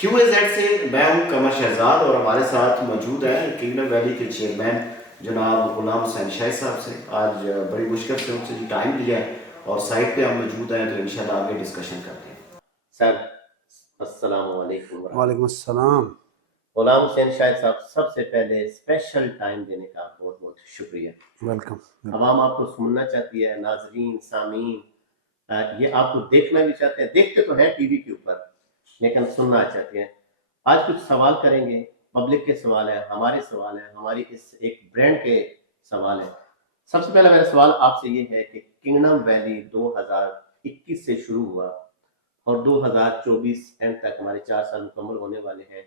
QAZ سے میں ہوں قمر شہزاد اور ہمارے ساتھ موجود ہیں کنگڈم ویلی کے چیئرمین جناب غلام حسین شاہد صاحب سے. آج بڑی مشکل سے ان سے ٹائم لیا ہے اور سائٹ پہ ہم موجود ہیں تو انشاءاللہ آگے ڈسکشن کرتے ہیں. سر السلام علیکم وعلیکم السلام. غلام حسین شاہد صاحب، سب سے پہلے اسپیشل ٹائم دینے کا بہت بہت شکریہ. ویلکم. عوام آپ کو سننا چاہتی ہے، ناظرین سامعین یہ آپ کو دیکھنا بھی چاہتے ہیں، دیکھتے تو ہیں ٹی وی کے اوپر لیکن سننا چاہتے ہیں. آج کچھ سوال کریں گے، پبلک کے سوال ہیں، ہمارے سوال ہیں، ہماری اس ایک برانڈ کے سوال ہیں. سب سے پہلا میرا سوال آپ سے یہ ہے کہ کنگڈم ویلی 2021 سے شروع ہوا اور 2024 اینڈ تک ہمارے 4 سال مکمل ہونے والے ہیں،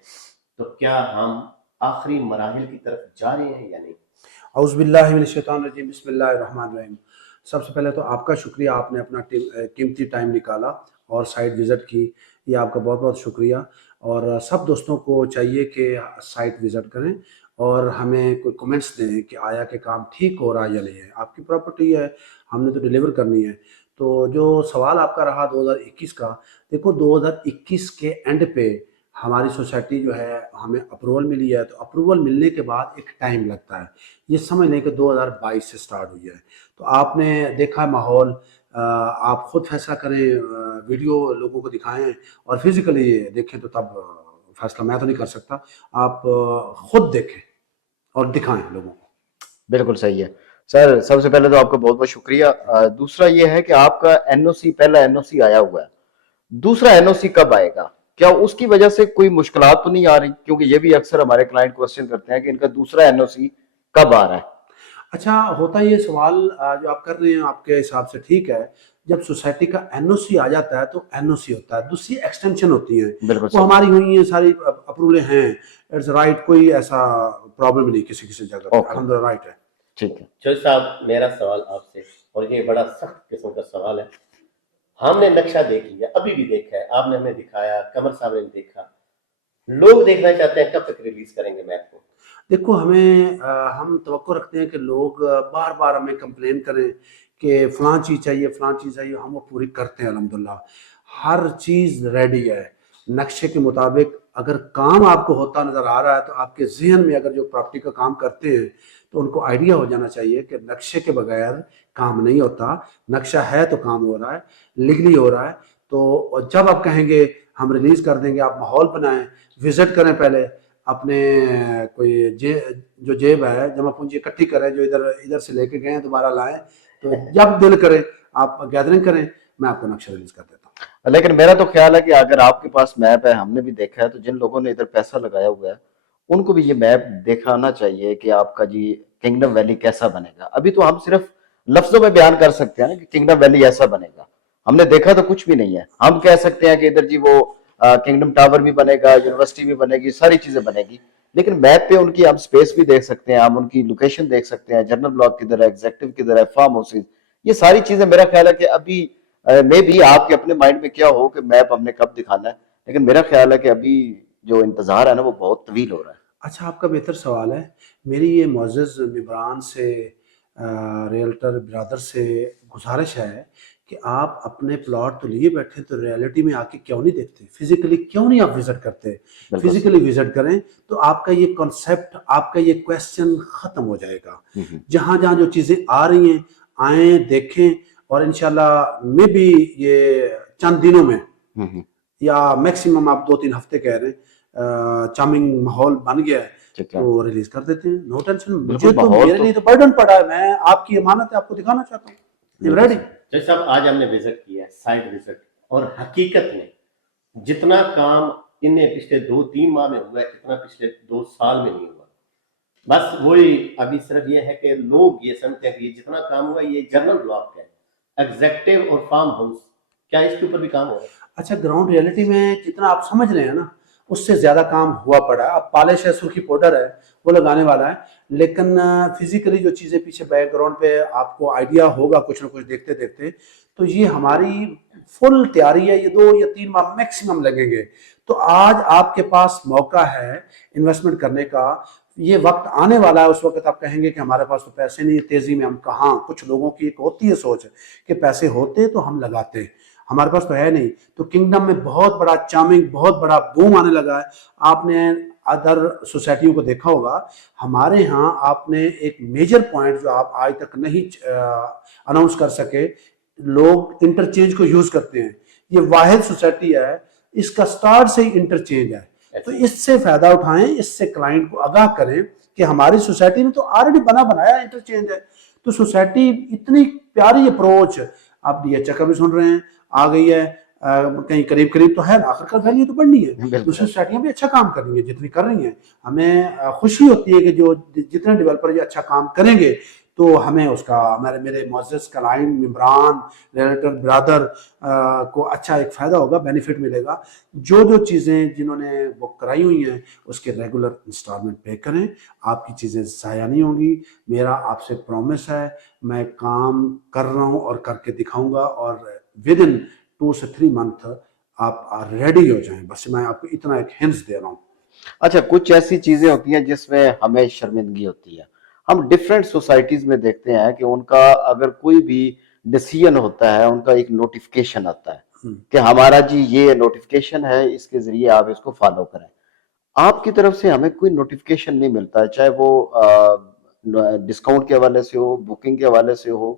تو کیا ہم آخری مراحل کی طرف جا رہے ہیں یا نہیں؟ اعوذ باللہ من الشیطان الرجیم، بسم اللہ الرحمن الرحیم. سب سے پہلے تو آپ کا شکریہ، آپ نے اپنا قیمتی ٹائم نکالا اور سائٹ وزٹ کی، یہ آپ کا بہت بہت شکریہ. اور سب دوستوں کو چاہیے کہ سائٹ وزٹ کریں اور ہمیں کوئی کمنٹس دیں کہ آیا کہ کام ٹھیک ہو رہا ہے یا نہیں ہے. آپ کی پراپرٹی ہے، ہم نے تو ڈیلیور کرنی ہے. تو جو سوال آپ کا رہا 2021 کا، دیکھو 2021 کے اینڈ پہ ہماری سوسائٹی جو ہے ہمیں اپروول ملی ہے، تو اپروول ملنے کے بعد ایک ٹائم لگتا ہے. یہ سمجھ لیں کہ 2022 سے سٹارٹ ہوئی ہے. تو آپ نے دیکھا ماحول، آپ خود فیصلہ کریں، ویڈیو لوگوں کو دکھائیں اور فزیکلی دیکھیں تو تب فیصلہ میں تو نہیں کر سکتا. آپ خود دیکھیں اور دکھائیں لوگوں کو. بالکل صحیح ہے سر. سب سے پہلے تو آپ کا بہت بہت شکریہ. دوسرا یہ ہے کہ آپ کا NOC، پہلا NOC آیا ہوا ہے، دوسرا NOC کب آئے گا؟ کیا اس کی وجہ سے کوئی مشکلات تو نہیں آ رہی؟ کیونکہ یہ بھی اکثر ہمارے کلائنٹ کوسچن کرتے ہیں کہ ان کا دوسرا NOC کب آ رہا ہے. اچھا ہوتا ہے یہ سوال جو آپ کر رہے ہیں، آپ کے حساب سے ٹھیک ہے. جب سوسائٹی کا NOC آ جاتا ہے تو NOC ہوتا ہے، دوسری ایکسٹینشن ہوتی ہیں، بالکل وہ ہماری ہوئی ہیں، ساری اپروولیں ہیں. اٹس رائٹ، کوئی ایسا پرابلم نہیں کسی جگہ پہ، الحمدللہ رائٹ ہے. ٹھیک ہے. چوہدری صاحب، میرا سوال آپ سے، اور یہ بڑا سخت قسم کا سوال ہے. ہم نے نقشہ دیکھ لیا، ابھی بھی دیکھا ہے، آپ نے ہمیں دکھایا، قمر صاحب نے بھی دیکھا، لوگ دیکھنا چاہتے ہیں کب تک ریلیز کریں گے میپ کو؟ دیکھو ہم توقع رکھتے ہیں کہ لوگ بار بار ہمیں کمپلین کریں کہ فلاں چیز چاہیے، فلاں چیز چاہیے. ہم وہ پوری کرتے ہیں الحمدللہ. ہر چیز ریڈی ہے نقشے کے مطابق. اگر کام آپ کو ہوتا نظر آ رہا ہے تو آپ کے ذہن میں، اگر جو پراپرٹی کا کام کرتے ہیں تو ان کو آئیڈیا ہو جانا چاہیے کہ نقشے کے بغیر کام نہیں ہوتا. نقشہ ہے تو کام ہو رہا ہے، لیگلی ہو رہا ہے. تو جب آپ کہیں گے ہم ریلیز کر دیں گے. آپ ماحول بنائیں، وزٹ کریں، پہلے اپنے کوئی جو جیب ہے جمع پونجی اکٹھی کریں، جو ادھر سے لے کے گئے ہیں دوبارہ لائیں. تو جب دل کرے آپ گیدرنگ کریں، میں آپ کو نقشہ ریلیز کر دیتا ہوں. لیکن میرا تو خیال ہے کہ اگر آپ کے پاس میپ ہے، ہم نے بھی دیکھا ہے، تو جن لوگوں نے ادھر پیسہ لگایا ہوا ہے ان کو بھی یہ میپ دکھانا چاہیے کہ آپ کا جی کنگڈم ویلی کیسا بنے گا. ابھی تو ہم صرف لفظوں میں بیان کر سکتے ہیں نا کہ کنگڈم ویلی ایسا بنے گا، ہم نے دیکھا تو کچھ بھی نہیں ہے. ہم کہہ سکتے ہیں کہ ادھر جی وہ کنگڈم ٹاور بھی بنے گا، یونیورسٹی بھی بنے گی، ساری چیزیں بنے گی، لیکن میپ پہ ان کی ہم سپیس بھی دیکھ سکتے ہیں، ہم ان کی لوکیشن دیکھ سکتے ہیں، جنرل بلاک کدھر ہے، ایگزیکٹو کدھر ہے، فارم ہاؤسز. یہ ساری چیزیں میرا خیال ہے کہ ابھی میں بھی آپ کے اپنے مائنڈ میں کیا ہو کہ میپ ہم نے کب دکھانا ہے، لیکن میرا خیال ہے کہ ابھی جو انتظار ہے نا وہ بہت طویل ہو رہا ہے. اچھا، آپ کا بہتر سوال ہے. میری یہ معزز ممبران سے، ریئلٹر برادر سے گزارش ہے کہ آپ اپنے پلاٹ تو لیے بیٹھے، تو ریئلٹی میں آ کے کیوں نہیں دیکھتے؟ فزیکلی کیوں نہیں آپ وزٹ کرتے؟ فزیکلی وزٹ کریں تو آپ کا یہ کنسیپٹ، آپ کا یہ کویسچن ختم ہو جائے گا. جہاں جہاں جو چیزیں آ رہی ہیں آئیں، دیکھیں، اور انشاءاللہ میں بھی یہ چند دنوں میں یا میکسیمم آپ 2-3 ہفتے کہہ رہے ہیں، چامنگ ماحول بن گیا ہے تو ریلیز کر دیتے ہیں. No tension. مجھے تو میرے لیے تو برڈن پڑا ہے، میں آپ کی امانت ہے، آپ کو دکھانا چاہتا ہوں. ریڈی. جج صاحب، آج ہم نے وزٹ کیا ہے، سائٹ وزٹ، اور حقیقت میں جتنا کام انہیں پچھلے 2-3 ماہ میں ہوا ہے اتنا پچھلے 2 سال میں نہیں ہوا. بس وہی ابھی صرف یہ ہے کہ لوگ یہ سمجھتے ہیں کہ یہ جتنا کام ہوا یہ جنرل بلاک ہے، ایگزیکٹو اور فارم ہاؤس، کیا اس کے اوپر بھی کام ہو رہا ہے؟ اچھا، گراؤنڈ ریئلٹی میں جتنا آپ سمجھ رہے ہیں نا اس سے زیادہ کام ہوا پڑا ہے. اب پالش ہے، سرخی پاؤڈر ہے، وہ لگانے والا ہے، لیکن فزیکلی جو چیزیں پیچھے بیک گراؤنڈ پہ آپ کو آئیڈیا ہوگا کچھ نہ کچھ دیکھتے دیکھتے. تو یہ ہماری فل تیاری ہے، یہ 2 یا 3 ماہ میکسیمم لگیں گے. تو آج آپ کے پاس موقع ہے انویسٹمنٹ کرنے کا. یہ وقت آنے والا ہے، اس وقت آپ کہیں گے کہ ہمارے پاس تو پیسے نہیں، تیزی میں ہم کہاں. کچھ لوگوں کی ایک ہوتی ہے سوچ کہ پیسے ہوتے تو ہم لگاتے. ہمارے پاس تو ہے نہیں. تو کنگڈم میں بہت بڑا چارمنگ، بہت بڑا بوم آنے لگا ہے. آپ نے ادر سوسائٹیوں کو دیکھا ہوگا، ہمارے ہاں آپ نے ایک میجر پوائنٹ جو آپ آج تک نہیں اناؤنس کر سکے، لوگ انٹرچینج کو یوز کرتے ہیں. یہ واحد سوسائٹی ہے، اس کا سٹارٹ سے ہی انٹرچینج ہے. تو اس سے فائدہ اٹھائیں، اس سے کلائنٹ کو آگاہ کریں کہ ہماری سوسائٹی میں تو آلریڈی بنایا انٹرچینج ہے. تو سوسائٹی اتنی پیاری اپروچ، آپ ڈی ایچ کا بھی سن رہے ہیں، آ گئی ہے کہیں قریب تو ہے نا، آخر کار ویلیو تو بڑھنی ہے. بالکل. دوسری سوسائٹیاں بھی اچھا کام کر رہی ہیں جتنی کر رہی ہیں. ہمیں خوشی ہوتی ہے کہ جو جتنے ڈیولپر یہ اچھا کام کریں گے تو ہمیں اس کا، میرے معزز کلائنٹ، ممبران، ریلیٹر، برادر کو اچھا ایک فائدہ ہوگا، بینیفٹ ملے گا. جو چیزیں جنہوں نے بک کرائی ہوئی ہیں اس کے ریگولر انسٹالمنٹ پے کریں، آپ کی چیزیں ضائع نہیں ہوں گی. میرا آپ سے پرومس ہے، میں کام کر رہا ہوں اور کر کے دکھاؤں گا، اور ود ان 2 سے 3 منتھ آپ ریڈی ہو جائیں. بس میں آپ کو اتنا ایک ہنٹس دے رہا ہوں. اچھا، کچھ ایسی چیزیں ہوتی ہیں جس میں ہمیں شرمندگی ہوتی ہے. ہم ڈفرینٹ سوسائٹیز میں دیکھتے ہیں کہ ان کا اگر کوئی بھی ڈیسیژن ہوتا ہے، ان کا ایک نوٹیفیکیشن آتا ہے کہ ہمارا جی یہ نوٹیفیکیشن ہے، اس کے ذریعے آپ اس کو فالو کریں. آپ کی طرف سے ہمیں کوئی نوٹیفیکیشن نہیں ملتا ہے، چاہے وہ ڈسکاؤنٹ کے حوالے سے ہو، بکنگ کے حوالے سے ہو.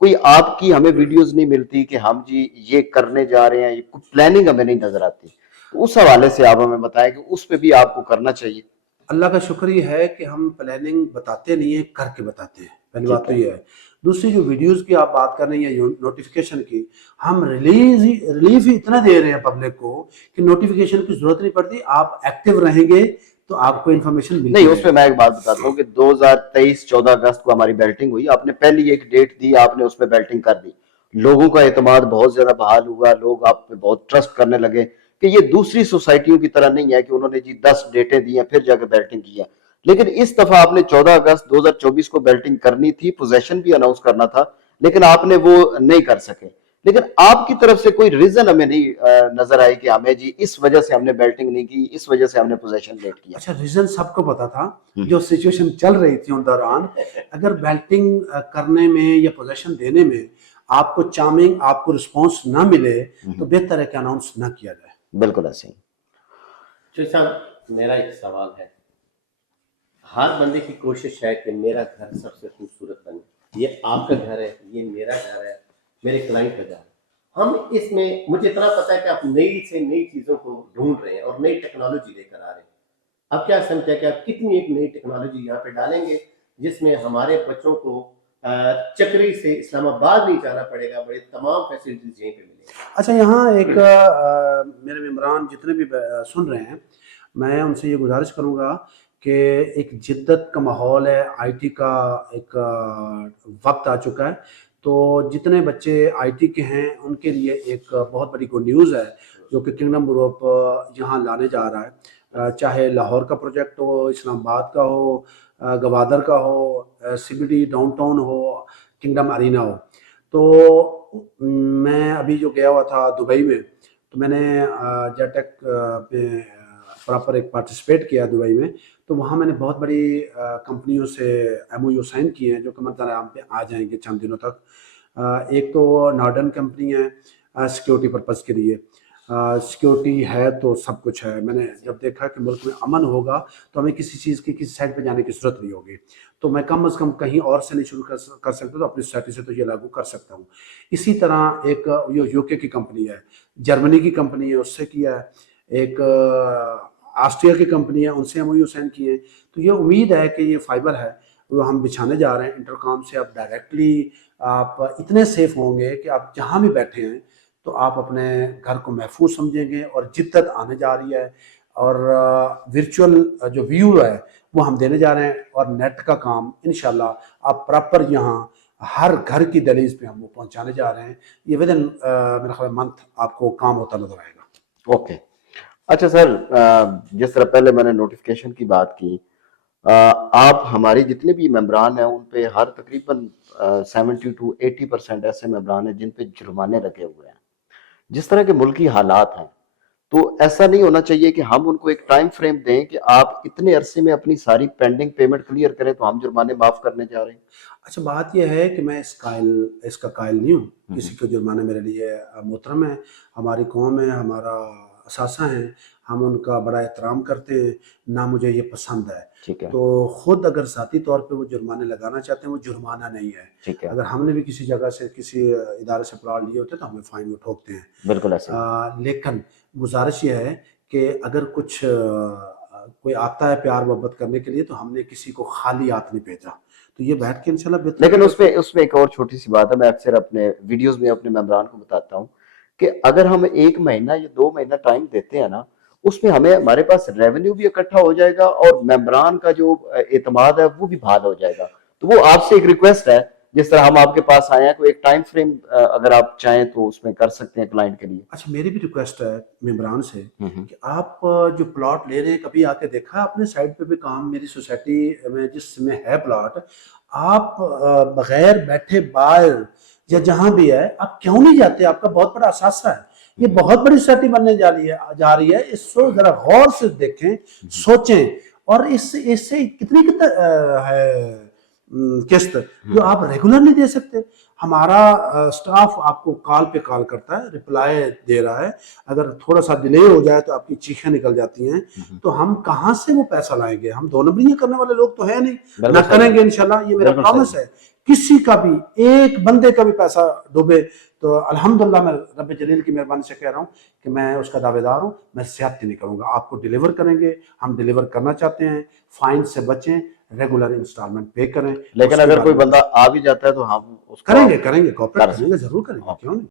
کوئی آپ کی ہمیں ویڈیوز نہیں ملتی کہ ہم جی یہ کرنے جا رہے ہیں، یہ کوئی پلاننگ ہمیں نہیں نظر آتی. تو اس حوالے سے آپ ہمیں بتائیں کہ اس پہ بھی آپ کو کرنا چاہیے. اللہ کا شکر یہ ہے کہ ہم پلاننگ بتاتے نہیں ہیں، کر کے بتاتے ہیں. پہلی بات تو یہ ہے. دوسری جو ویڈیوز کی آپ بات کر رہے ہیں یا نوٹیفیکیشن کی، ہم ریلیف ہی اتنا دے رہے ہیں پبلک کو کہ نوٹیفیکیشن کی ضرورت نہیں پڑتی. آپ ایکٹیو رہیں گے تو آپ کو انفارمیشن ملتی نہیں، اس پہ میں ایک بات بتاتا ہوں کہ 2023 14 اگست کو ہماری بیلٹنگ ہوئی. آپ نے پہلی ایک ڈیٹ دی، آپ نے اس پہ بیلٹنگ کر دی. لوگوں کا اعتماد بہت زیادہ بحال ہوا، لوگ آپ پہ بہت ٹرسٹ کرنے لگے کہ یہ دوسری سوسائٹیوں کی طرح نہیں ہے کہ انہوں نے جی 10 ڈیٹیں دی ہیں پھر جا کے بیلٹنگ کی ہے. لیکن اس دفعہ آپ نے 14 اگست 2024 کو بیلٹنگ کرنی تھی، پوزیشن بھی اناؤنس کرنا تھا، لیکن آپ نے وہ نہیں کر سکے. لیکن آپ کی طرف سے کوئی ریزن ہمیں نہیں نظر آئی کہ ہمیں جی اس وجہ سے ہم نے بیلٹنگ نہیں کی، اس وجہ سے ہم نے پوزیشن لیٹ کیا. اچھا، ریزن سب کو پتا تھا جو سچویشن چل رہی تھی ان دوران. اگر بیلٹنگ کرنے میں یا پوزیشن دینے میں آپ کو چارمنگ، آپ کو رسپانس نہ ملے تو بہتر ہے کہ اناؤنس نہ کیا جائے. بالکل ایسے ہی. شوی صاحب، میرا ایک سوال ہے. ہر بندے کی کوشش ہے کہ میرا گھر سب سے خوبصورت بنے. یہ آپ کا گھر ہے، یہ میرا گھر ہے، میرے کلائنٹ کا گھر ہے. ہم اس میں، مجھے اتنا پتا ہے کہ آپ نئی سے نئی چیزوں کو ڈھونڈ رہے ہیں اور نئی ٹیکنالوجی لے کر آ رہے ہیں. اب کیا سمجھتے ہیں کہ آپ کتنی ایک نئی ٹیکنالوجی یہاں پہ ڈالیں گے جس میں ہمارے بچوں کو چکری سے اسلام آباد نہیں جانا پڑے گا، بڑے تمام فیسلٹیز یہیں پہ ملیں گے. اچھا، یہاں ایک میرے ممبران جتنے بھی سن رہے ہیں، میں ان سے یہ گزارش کروں گا کہ ایک جدت کا ماحول ہے، آئی ٹی کا ایک وقت آ چکا ہے. تو جتنے بچے آئی ٹی کے ہیں ان کے لیے ایک بہت بڑی گڈ نیوز ہے جو کہ کنگڈم گروپ یہاں لانے جا رہا ہے. چاہے لاہور کا پروجیکٹ ہو، اسلام آباد کا ہو، گوادر کا ہو، C B D down town ہو، کنگڈم ارینا ہو. تو میں ابھی جو گیا ہوا تھا دبئی میں، تو میں نے جیٹیک میں پراپر ایک پارٹیسپیٹ کیا دبئی میں. تو وہاں میں نے بہت بڑی کمپنیوں سے ایم او یو سائن کیے ہیں جو کہ مطلب یہاں پہ آ جائیں گے چند دنوں تک. ایک تو نارڈن کمپنی ہے سیکیورٹی پرپز کے لیے. سیکیورٹی ہے تو سب کچھ ہے. میں نے جب دیکھا کہ ملک میں امن ہوگا تو ہمیں کسی چیز کی کسی سائڈ پہ جانے کی ضرورت نہیں ہوگی. تو میں کم از کم کہیں اور سے نہیں شروع کر سکتا تو اپنی سوسائٹی سے تو یہ لاگو کر سکتا ہوں. اسی طرح ایک یو کے کی کمپنی ہے، جرمنی کی کمپنی ہے، اس سے کیا ہے. ایک آسٹریا کی کمپنی ہے، ان سے ایم او یو سائن کیے. تو یہ امید ہے کہ یہ فائبر ہے وہ ہم بچھانے جا رہے ہیں انٹرکام سے. آپ ڈائریکٹلی آپ اتنے سیف ہوں گے کہ آپ جہاں بھی بیٹھے ہیں تو آپ اپنے گھر کو محفوظ سمجھیں گے. اور جدت آنے جا رہی ہے اور ورچوئل جو ویو ہے وہ ہم دینے جا رہے ہیں. اور نیٹ کا کام انشاءاللہ آپ پراپر یہاں ہر گھر کی دہلیز پہ ہم وہ پہنچانے جا رہے ہیں. یہ ود ان میرا خیال منتھ آپ کو کام ہوتا نظر آئے گا. اوکے. اچھا سر، جس طرح پہلے میں نے نوٹیفیکیشن کی بات کی، آپ ہمارے جتنے بھی ممبران ہیں ان پہ ہر تقریباً 70 to 80% ایسے ممبران ہیں جن پہ جرمانے لگے ہوئے ہیں. جس طرح کے ملکی حالات ہیں تو ایسا نہیں ہونا چاہیے کہ ہم ان کو ایک ٹائم فریم دیں کہ آپ اتنے عرصے میں اپنی ساری پینڈنگ پیمنٹ کلیئر کریں تو ہم جرمانے معاف کرنے جا رہے ہیں. اچھا بات یہ ہے کہ میں اس کا قائل نہیں ہوں، کسی کو جرمانہ میرے لیے محترم ہے، ہماری قوم ہے، ہمارا اثاثہ ہیں، ہم ان کا بڑا احترام کرتے ہیں، نہ مجھے یہ پسند ہے. ٹھیک ہے. تو خود اگر ذاتی طور پہ وہ جرمانے لگانا چاہتے ہیں، وہ جرمانہ نہیں ہے. ٹھیک ہے. اگر ہم نے بھی کسی جگہ سے کسی ادارے سے پلاٹ لیے ہوتے تو ہمیں فائن وہ ٹھوکتے ہیں. بالکل ایسے ہی. لیکن گزارش یہ ہے کہ اگر کچھ کوئی آتا ہے پیار محبت کرنے کے لیے تو ہم نے کسی کو خالی ہاتھ نہیں بھیجا. تو یہ بیٹھ کے انشاءاللہ بہتر. لیکن اس میں ایک اور چھوٹی سی بات ہے، میں اکثر اپنے ویڈیوز میں اپنے ممبران کو بتاتا ہوں کہ اگر ہم 1 مہینہ یا 2 مہینہ ٹائم دیتے ہیں نا، اس میں ہمارے پاس ریونیو بھی اکٹھا ہو جائے گا اور ممبران کا جو اعتماد ہے وہ بھی بحال ہو جائے گا. تو وہ آپ سے ایک ریکویسٹ ہے، جس طرح ہم آپ کے پاس آئے ہیں، کوئی ایک ٹائم فریم اگر آپ چاہیں تو اس میں کر سکتے ہیں کلائنٹ کے لیے. اچھا میری بھی ریکویسٹ ہے ممبران سے کہ آپ جو پلاٹ لے رہے ہیں کبھی آ کے دیکھا اپنے سائٹ پہ بھی کام، میری سوسائٹی میں جس میں ہے پلاٹ، آپ بغیر بیٹھے باہر یا جہاں بھی ہے آپ کیوں نہیں جاتے؟ آپ کا بہت بڑا اثاثہ ہے، یہ بہت بڑی سوسائٹی بننے جا رہی ہے. اس کو ذرا غور سے دیکھیں، سوچیں، اور اس سے کتنی ہے قسط جو آپ ریگولر نہیں دے سکتے. ہمارا سٹاف آپ کو کال پہ کال کرتا ہے، رپلائی دے رہا ہے، اگر تھوڑا سا ڈیلے ہو جائے تو آپ کی چیخیں نکل جاتی ہیں. تو ہم کہاں سے وہ پیسہ لائیں گے؟ ہم 2 نمبریاں کرنے والے لوگ تو ہیں نہیں، نہ کریں گے انشاءاللہ، یہ میرا پرامس ہے. کسی کا بھی ایک بندے کا بھی پیسہ ڈوبے تو الحمدللہ میں رب جلیل کی مہربانی سے کہہ رہا ہوں کہ میں اس کا دعوے دار ہوں، میں زیادتی نہیں کروں گا. آپ کو ڈیلیور کریں گے، ہم ڈیلیور کرنا چاہتے ہیں. فائن سے بچیں، ریگولر انسٹالمنٹ پے کریں. لیکن اگر کوئی بندہ آ بھی جاتا ہے تو ہم اس کو کریں گے کوآپریٹ کریں گے، ضرور کریں گے، کیوں نہیں.